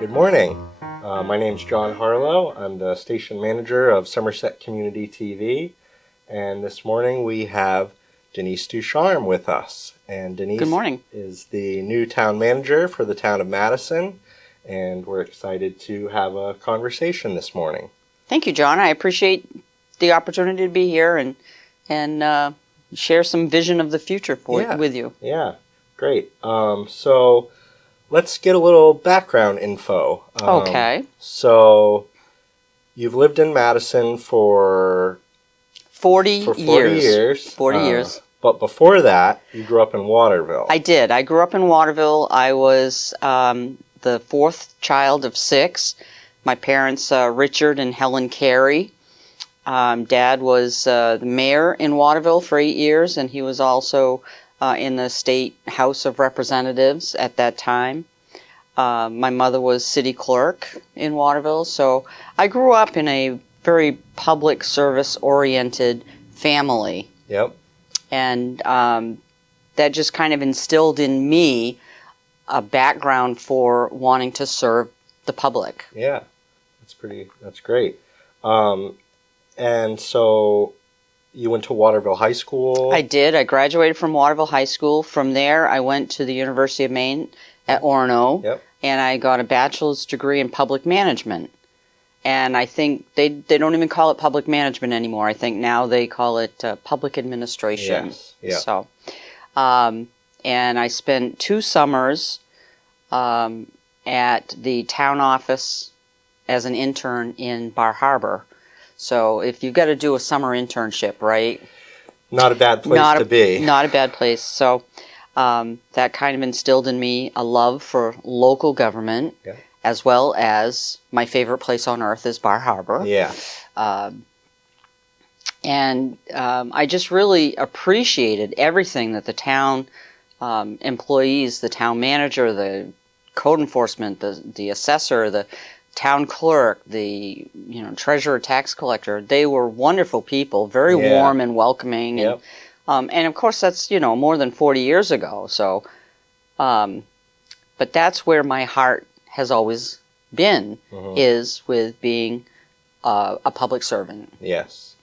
Good morning. My name's John Harlow. I'm the station manager of Somerset Community TV. And this morning we have Denise Ducharme with us. And Denise Good morning. is the new town manager for the town of Madison. And we're excited to have a conversation this morning. Thank you, John. I appreciate the opportunity to be here and share some vision of the future with you. Yeah, great. So let's get a little background info. Okay. So you've lived in Madison for 40 years. 40 years. But before that, you grew up in Waterville. I did. I grew up in Waterville. I was the fourth child of six. My parents, Richard and Helen Carey. Dad was the mayor in Waterville for 8 years, and he was also in the State House of Representatives at that time. My mother was city clerk in Waterville, so I grew up in a very public service-oriented family. Yep. And that just kind of instilled in me a background for wanting to serve the public. Yeah, that's great. And so you went to Waterville High School? I did. I graduated from Waterville High School. From there, I went to the University of Maine at Orono, yep. And I got a bachelor's degree in public management. And I think they don't even call it public management anymore. I think now they call it public administration. Yes. Yeah. So, and I spent 2 summers at the town office as an intern in Bar Harbor. So if you've got to do a summer internship, right? Not a bad place to be. Not a bad place. So that kind of instilled in me a love for local government, yeah. As well as my favorite place on earth is Bar Harbor. Yeah. And I just really appreciated everything that the town employees, the town manager, the code enforcement, the assessor, the town clerk, the treasurer, tax collector, they were wonderful people, very warm and welcoming. Yep. And of course that's, more than 40 years ago. So, but that's where my heart has always been, is with being a public servant. Yes.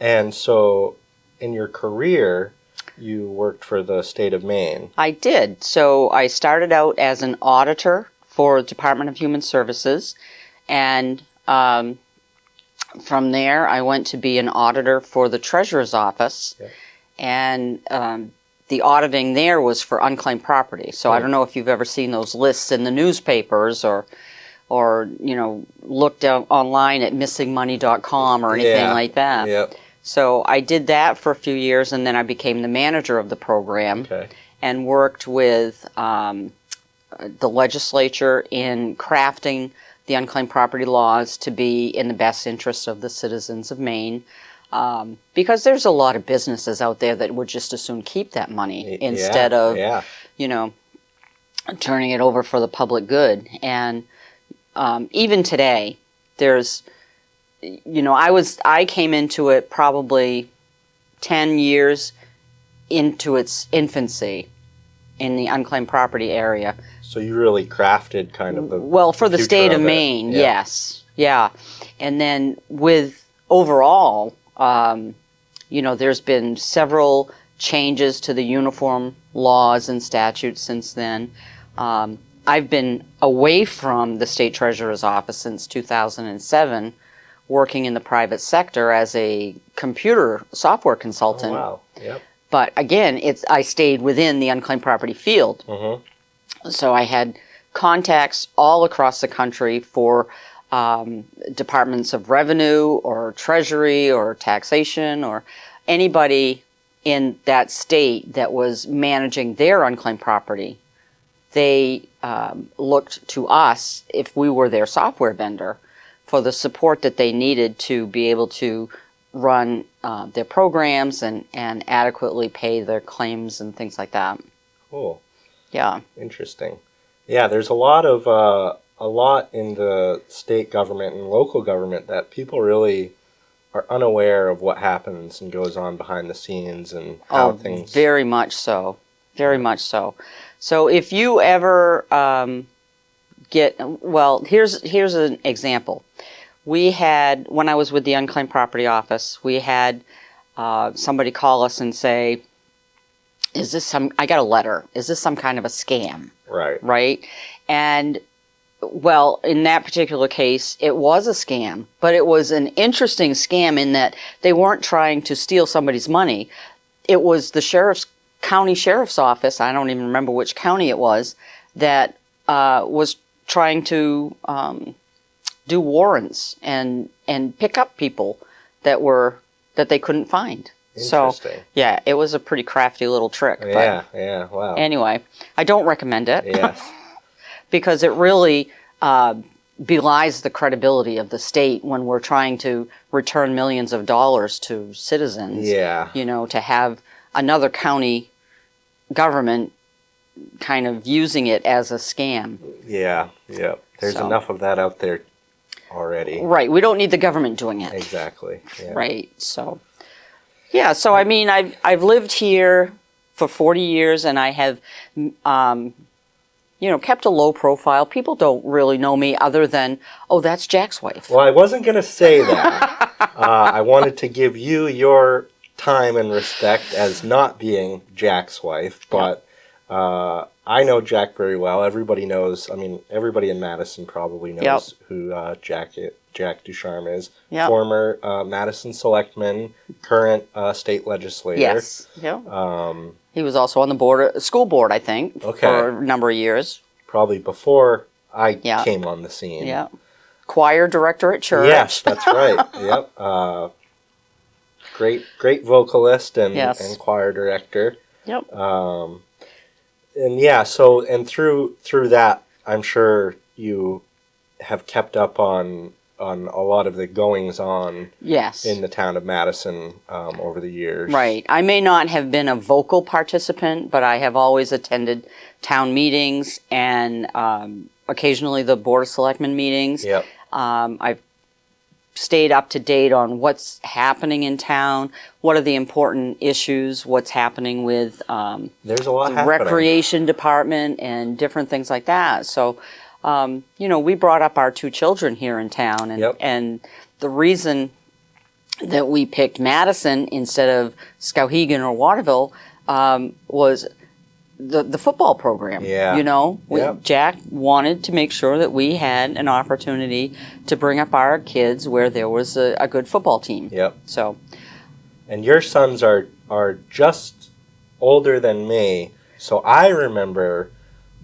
And so in your career, you worked for the state of Maine. I did. So I started out as an auditor for the Department of Human Services, and from there I went to be an auditor for the Treasurer's Office, and the auditing there was for unclaimed property. So I don't know if you've ever seen those lists in the newspapers or looked out online at missingmoney.com or anything like that. Yep. So I did that for a few years, and then I became the manager of the program and worked with the legislature in crafting the unclaimed property laws to be in the best interest of the citizens of Maine, because there's a lot of businesses out there that would just as soon keep that money instead of turning it over for the public good. And even today, there's I came into it probably 10 years into its infancy in the unclaimed property area. So you really crafted kind of the for the state of Maine, yes. Yeah. And then with overall, there's been several changes to the uniform laws and statutes since then. I've been away from the state treasurer's office since 2007, working in the private sector as a computer software consultant. Oh, wow. Yep. But again, I stayed within the unclaimed property field. So I had contacts all across the country for departments of revenue or treasury or taxation or anybody in that state that was managing their unclaimed property. They looked to us, if we were their software vendor, for the support that they needed to be able to run their programs and adequately pay their claims and things like that. Cool. Yeah. Interesting. Yeah, there's a lot in the state government and local government that people really are unaware of what happens and goes on behind the scenes and how things... Very much so. Very much so. So if you ever get, well, here's an example. We had, when I was with the Unclaimed Property Office, we had somebody call us and say, I got a letter. Is this some kind of a scam? Right. Right? And, well, in that particular case, it was a scam, but it was an interesting scam in that they weren't trying to steal somebody's money. It was the county sheriff's office, I don't even remember which county it was, that was trying to do warrants and pick up people that they couldn't find. So, yeah, it was a pretty crafty little trick. Yeah, wow. Anyway, I don't recommend it. Yes. Because it really belies the credibility of the state when we're trying to return millions of dollars to citizens. Yeah. You know, to have another county government kind of using it as a scam. Yeah. There's enough of that out there already. Right. We don't need the government doing it. Exactly. Yeah. Right. So, yeah. So, I mean, I've lived here for 40 years, and I have, kept a low profile. People don't really know me other than, oh, that's Jack's wife. Well, I wasn't going to say that. I wanted to give you your time and respect as not being Jack's wife, but I know Jack very well. Everybody knows, everybody in Madison probably knows who Jack Ducharme is. Yep. Former Madison selectman, current state legislator. Yes. He was also on the school board, I think, for a number of years. Probably before I came on the scene. Yeah. Choir director at church. Yes, that's right. Yep. Great vocalist and choir director. Yep. And through that, I'm sure you have kept up on a lot of the goings on in the town of Madison over the years. Right. I may not have been a vocal participant, but I have always attended town meetings and occasionally the Board of Selectmen meetings. Yep. I've stayed up to date on what's happening in town, what are the important issues, what's happening with there's a lot the happening. Recreation Department and different things like that. So, we brought up our 2 children here in town, and the reason that we picked Madison instead of Skowhegan or Waterville was the football program. Yeah. Jack wanted to make sure that we had an opportunity to bring up our kids where there was a good football team. Yep. So, and your sons are just older than me, so I remember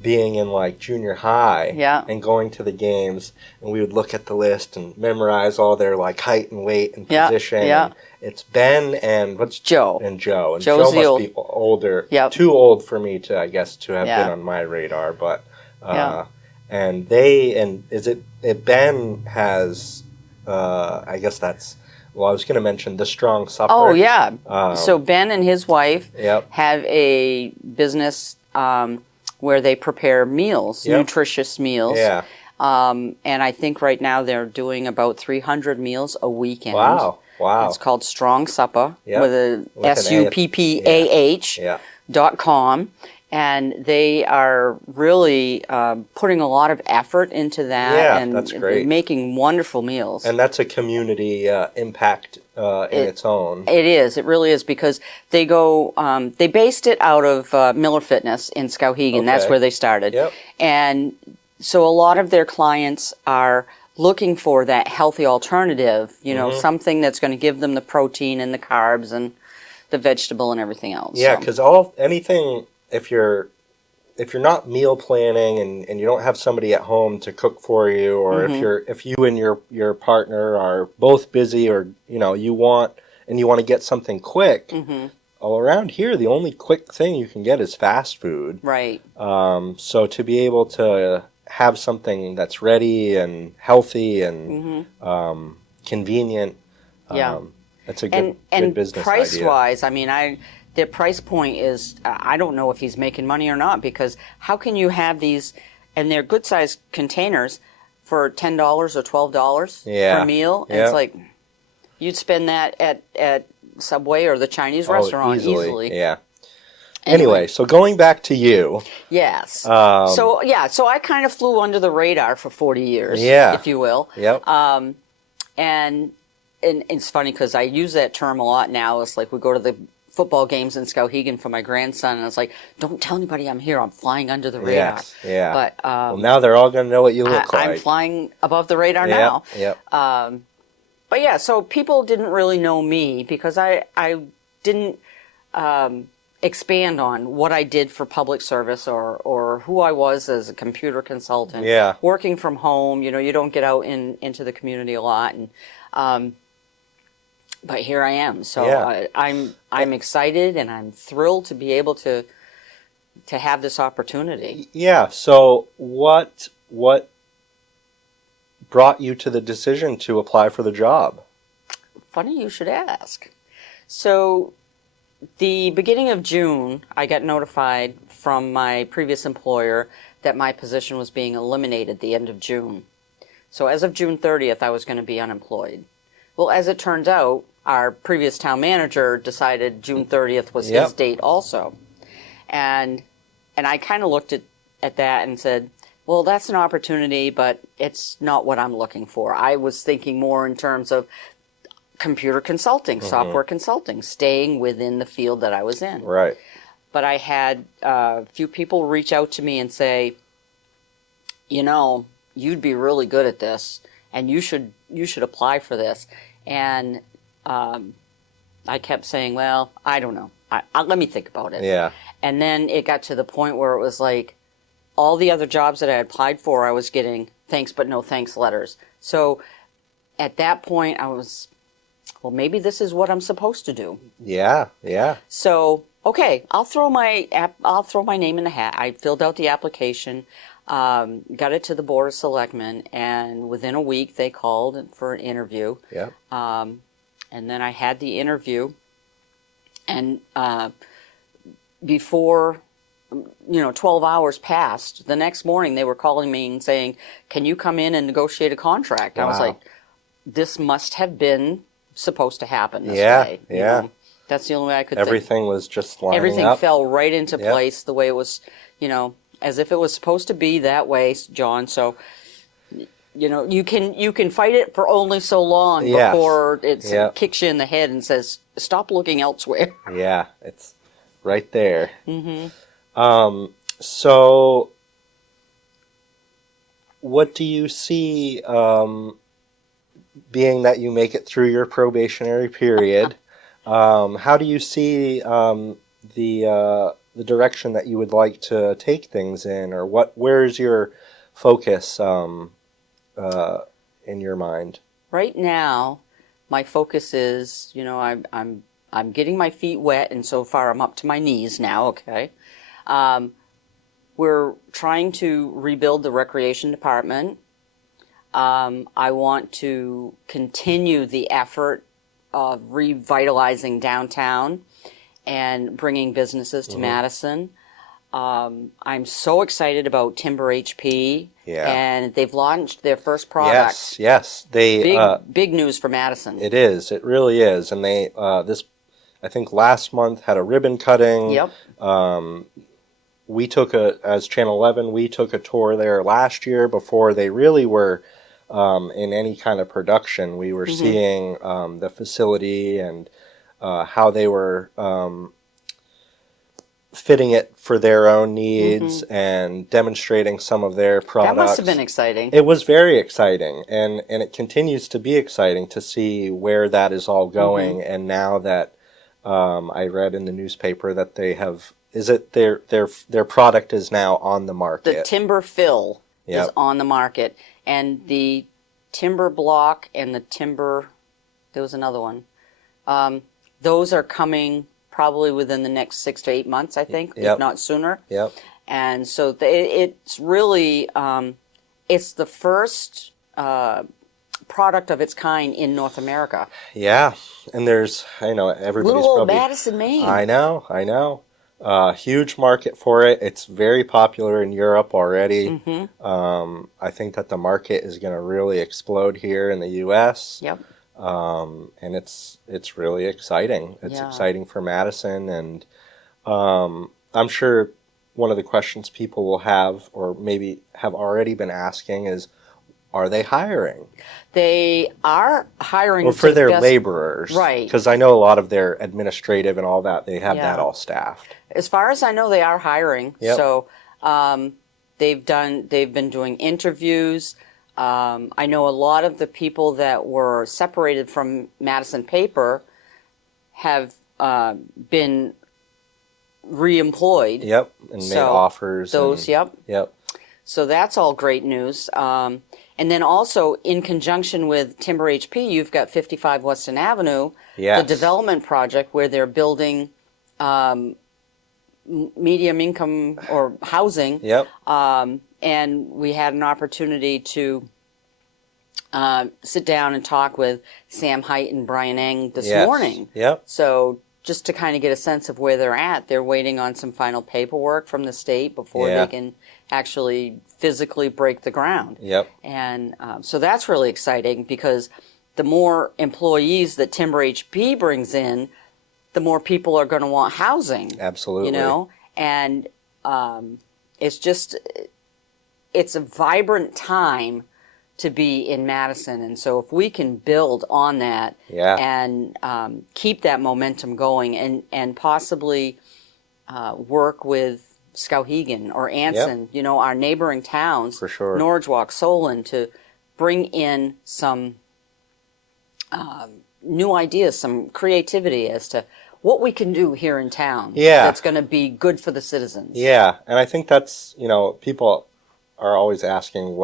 being in like junior high and going to the games, and we would look at the list and memorize all their like height and weight and position. Yeah. It's Ben and what's Joe. And Joe. And Joe's Joe must be older. Yep. Too old for me to, I guess, to have been on my radar. But and Ben has I guess that's, well, I was going to mention the Strong Supper. Oh yeah. So Ben and his wife have a business where they prepare meals, nutritious meals. Yeah. And I think right now they're doing about 300 meals a weekend. Wow. It's called Strong Supper with a SUPPAH.com. And they are really putting a lot of effort into that and that's great. Making wonderful meals. And that's a community impact in its own. It is. It really is, because they go, they based it out of Miller Fitness in Skowhegan. That's where they started. Yep. And so a lot of their clients are looking for that healthy alternative, something that's going to give them the protein and the carbs and the vegetable and everything else. Yeah, because anything, if you're not meal planning and you don't have somebody at home to cook for you, or if you and your partner are both busy, or you want to get something quick, all around here the only quick thing you can get is fast food. Right. So to be able to have something that's ready and healthy and convenient, that's a good business price idea. Wise, their price point is, I don't know if he's making money or not, because how can you have these, and they're good sized containers, for $10 or $12 per meal? And it's like, you'd spend that at Subway or the Chinese restaurant easily. Yeah. Anyway, so going back to you. Yes. So I kind of flew under the radar for 40 years, if you will. Yep. And it's funny because I use that term a lot now. It's like we go to the football games in Skowhegan for my grandson, and it's like, don't tell anybody I'm here. I'm flying under the radar. Yes. Yeah. But well, now they're all going to know what you look like. I'm flying above the radar now. Yep. But yeah, so people didn't really know me because I didn't expand on what I did for public service or who I was as a computer consultant. Yeah. Working from home, you don't get out into the community a lot, and but here I am. So I'm excited and I'm thrilled to be able to have this opportunity. Yeah. So what brought you to the decision to apply for the job? Funny you should ask. So the beginning of June, I got notified from my previous employer that my position was being eliminated at the end of June. So as of June 30th, I was going to be unemployed. Well, as it turns out, our previous town manager decided June 30th was his date also. And I kind of looked at that and said, well, that's an opportunity, but it's not what I'm looking for. I was thinking more in terms of computer consulting, software consulting, staying within the field that I was in. Right. But I had a few people reach out to me and say, you'd be really good at this, and you should apply for this. And I kept saying, well, I don't know. Let me think about it. Yeah. And then it got to the point where it was like all the other jobs that I applied for, I was getting thanks but no thanks letters. So at that point, I was, well, maybe this is what I'm supposed to do. Yeah. Yeah. So, okay, I'll throw my name in the hat. I filled out the application, got it to the Board of Selectmen, and within a week they called for an interview. Yeah. And then I had the interview, and before 12 hours passed, the next morning they were calling me and saying, can you come in and negotiate a contract? Wow. I was like, this must have been supposed to happen this way. Yeah. That's the only way I could Everything think. was just lining Everything up. fell right into place the way it was, as if it was supposed to be that way, John. So, you can fight it for only so long before it kicks you in the head and says, stop looking elsewhere. Yeah, it's right there. So what do you see, being that you make it through your probationary period, how do you see the direction that you would like to take things in, or where's your focus in your mind? Right now, my focus is, I'm getting my feet wet, and so far I'm up to my knees now. Okay. We're trying to rebuild the recreation department. I want to continue the effort of revitalizing downtown and bringing businesses to Madison. I'm so excited about Timber HP. Yeah. And they've launched their first product. Yes. Big news for Madison. It is. It really is. And they I think last month had a ribbon cutting. Yep. We took as Channel 11, we took a tour there last year before they really were in any kind of production. We were seeing the facility and how they were fitting it for their own needs and demonstrating some of their products. That must have been exciting. It was very exciting, and it continues to be exciting to see where that is all going. And now that I read in the newspaper that they have, their product is now on the market. The timber fill is on the market, and the timber block and the timber, there was another one. Those are coming probably within the next 6 to 8 months, I think, if not sooner. Yep. And so it's really, it's the first product of its kind in North America. Yeah, and there's, everybody's little old probably... Madison, Maine. I know. Huge market for it. It's very popular in Europe already. I think that the market is going to really explode here in the U.S. Yep. And it's really exciting. It's exciting for Madison, and I'm sure one of the questions people will have, or maybe have already been asking, is, are they hiring? They are hiring Or to for the their best, laborers. right? Because I know a lot of their administrative and all that, they have that Yeah. all staffed. As far as I know, they are hiring. Yep. So they've been doing interviews. I know a lot of the people that were separated from Madison Paper have been reemployed. Yep, and made offers. Yep. Yep. So that's all great news. And then also, in conjunction with Timber HP, you've got 55 Weston Avenue, Yes. the development project where they're building medium income or housing. Yep. And we had an opportunity to sit down and talk with Sam Height and Brian Eng this Yes. morning. Yep. So just to kind of get a sense of where they're at, they're waiting on some final paperwork from the state before Yeah. they can actually physically break the ground. Yep. And so that's really exciting because the more employees that Timber HP brings in, the more people are going to want housing. Absolutely. You know, and it's a vibrant time to be in Madison. And so if we can build on that Yeah. and keep that momentum going and possibly work with Skowhegan or Anson, you know, our neighboring towns, For sure. Norridgewock, Solon, to bring in some new ideas, some creativity as to what we can do here in town that's going to be good for the citizens. Yeah, and I think that's, you know, people are always asking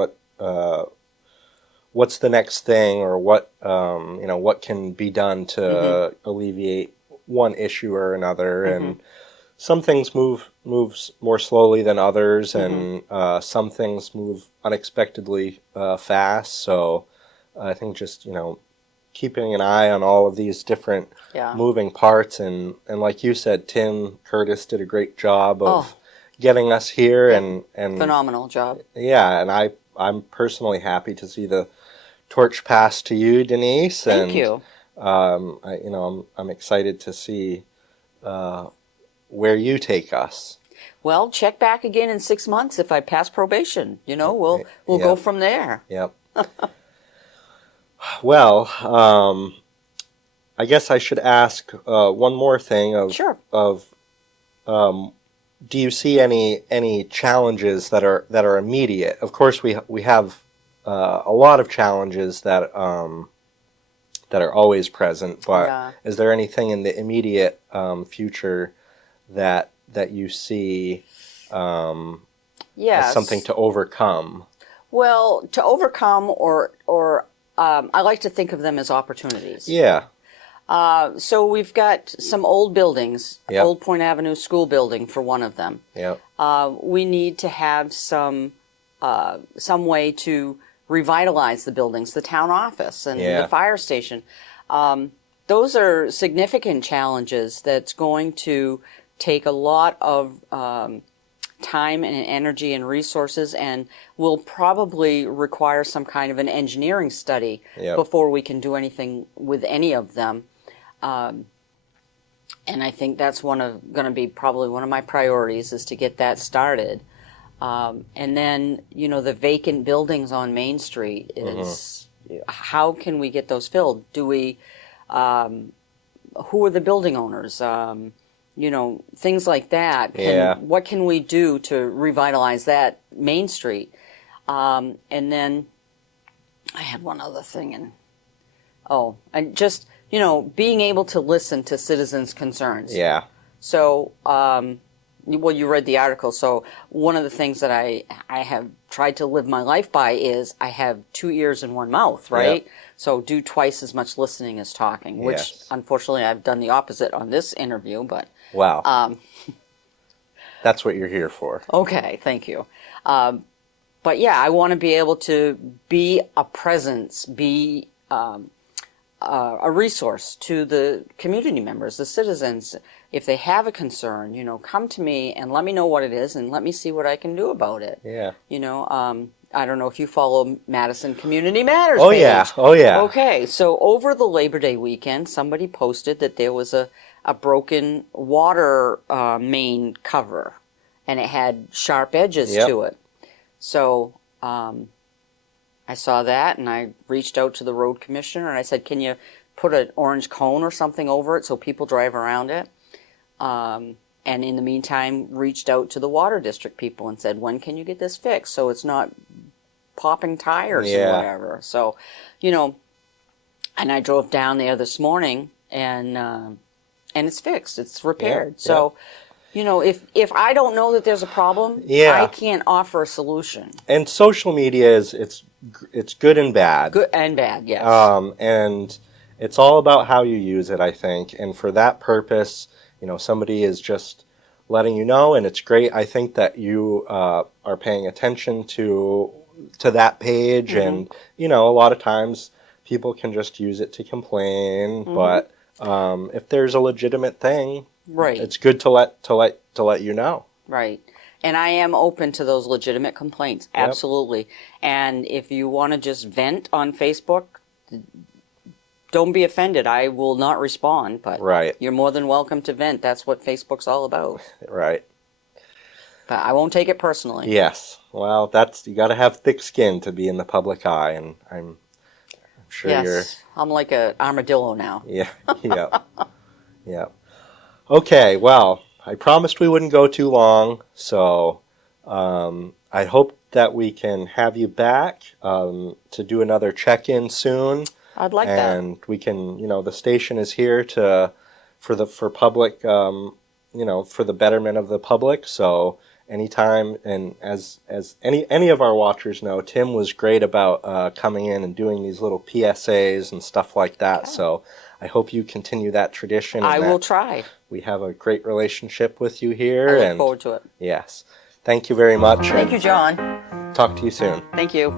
what's the next thing, or what, you know, what can be done to alleviate one issue or another. And some things move more slowly than others, and some things move unexpectedly fast. So I think just, you know, keeping an eye on all of these different moving parts, and like you said, Tim Curtis did a great job of getting us here, and phenomenal job. Yeah, and I'm personally happy to see the torch pass to you, Denise. Thank you. I'm excited to see where you take us. Well, check back again in 6 months if I pass probation. You know, we'll go from there. Yep. Well, I guess I should ask one more thing. Sure. Do you see any challenges that are immediate? Of course, we have a lot of challenges that are always present. But is there anything in the immediate future that you see as something to overcome? Well, to overcome, or I like to think of them as opportunities. Yeah. So we've got some old buildings, Yep. Old Point Avenue School building for one of them. Yep. We need to have some way to revitalize the buildings, the town office and the fire station. Those are significant challenges that's going to take a lot of time and energy and resources, and will probably require some kind of an engineering study before we can do anything with any of them. And I think that's going to be probably one of my priorities, is to get that started. And then, you know, the vacant buildings on Main Street is, how can we get those filled? Do we, who are the building owners? You know, things like that. What can we do to revitalize that Main Street? And then I had one other thing, and just, you know, being able to listen to citizens' concerns. Yeah. So, well, you read the article. So one of the things that I have tried to live my life by is I have 2 ears and 1 mouth, right? Yep. So do twice as much listening as talking, which unfortunately I've done the opposite on this interview, but. Wow. That's what you're here for. Okay, thank you. But yeah, I want to be able to be a presence, be a resource to the community members, the citizens. If they have a concern, you know, come to me and let me know what it is, and let me see what I can do about it. Yeah. You know, I don't know if you follow Madison Community Matters Oh page. yeah, oh yeah. Okay, so over the Labor Day weekend, somebody posted that there was a broken water main cover, and it had sharp edges Yep. to it. So I saw that, and I reached out to the road commissioner, and I said, can you put an orange cone or something over it so people drive around it? And in the meantime, reached out to the water district people and said, when can you get this fixed so it's not popping tires and Yeah. whatever? So, you know, and I drove down there this morning, and it's fixed. It's repaired. Yep, So, you know, if I don't know that there's a problem, Yeah. I can't offer a solution. And social media it's good and bad. Good and bad, yes. And it's all about how you use it, I think. And for that purpose, you know, somebody is just letting you know, and it's great. I think that you are paying attention to that page, and you know, a lot of times people can just use it to complain, but if there's a legitimate thing, Right. it's good to let you know. Right. And I am open to those legitimate complaints, absolutely. And if you want to just vent on Facebook, don't be offended. I will not respond, but Right. you're more than welcome to vent. That's what Facebook's all about. Right. But I won't take it personally. Yes. Well, you got to have thick skin to be in the public eye, and I'm sure Yes, I'm like an armadillo now. Yeah. Yeah. Yeah. Okay. Well, I promised we wouldn't go too long, so I hope that we can have you back to do another check-in soon. I'd like that. And we can, you know, the station is here for public, you know, for the betterment of the public. So anytime, and as any of our watchers know, Tim was great about coming in and doing these little PSAs and stuff like that. Okay. So I hope you continue that tradition. I and will that try. We have a great relationship with you here. I look and forward to it. yes, thank you very much. Thank you, John. Talk to you soon. Thank you.